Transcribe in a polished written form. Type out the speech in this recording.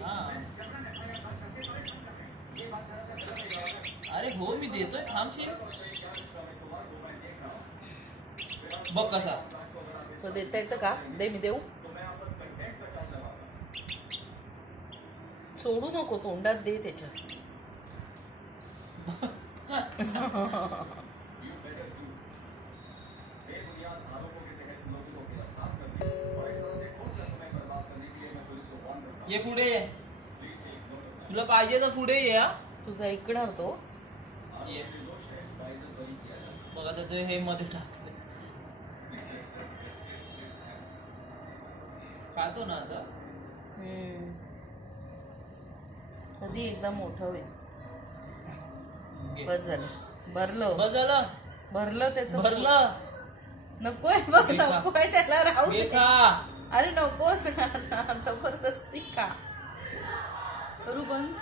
हाँ अरे हो मी देतोय थांबशील बघ कसा तो देता येतं का? दे, मी देऊ. सोडू नको, तोंडात दे त्याच्या. ये पुढे ये तुला पाहिजे तर पुढे ये हा. तुझा ऐकणार तो. ये बघा तर हे मध्ये टाकले खातो ना आता. कधी एकदा मोठं होईल. घे. बस झालं. भरलं बस झालं भरलं त्याचं. भरलं नकोय बघ, घे खा. नकोय त्याला, राहू घे दे. खा. अरे नकोच ना, जबरदस्ती का करू बंद.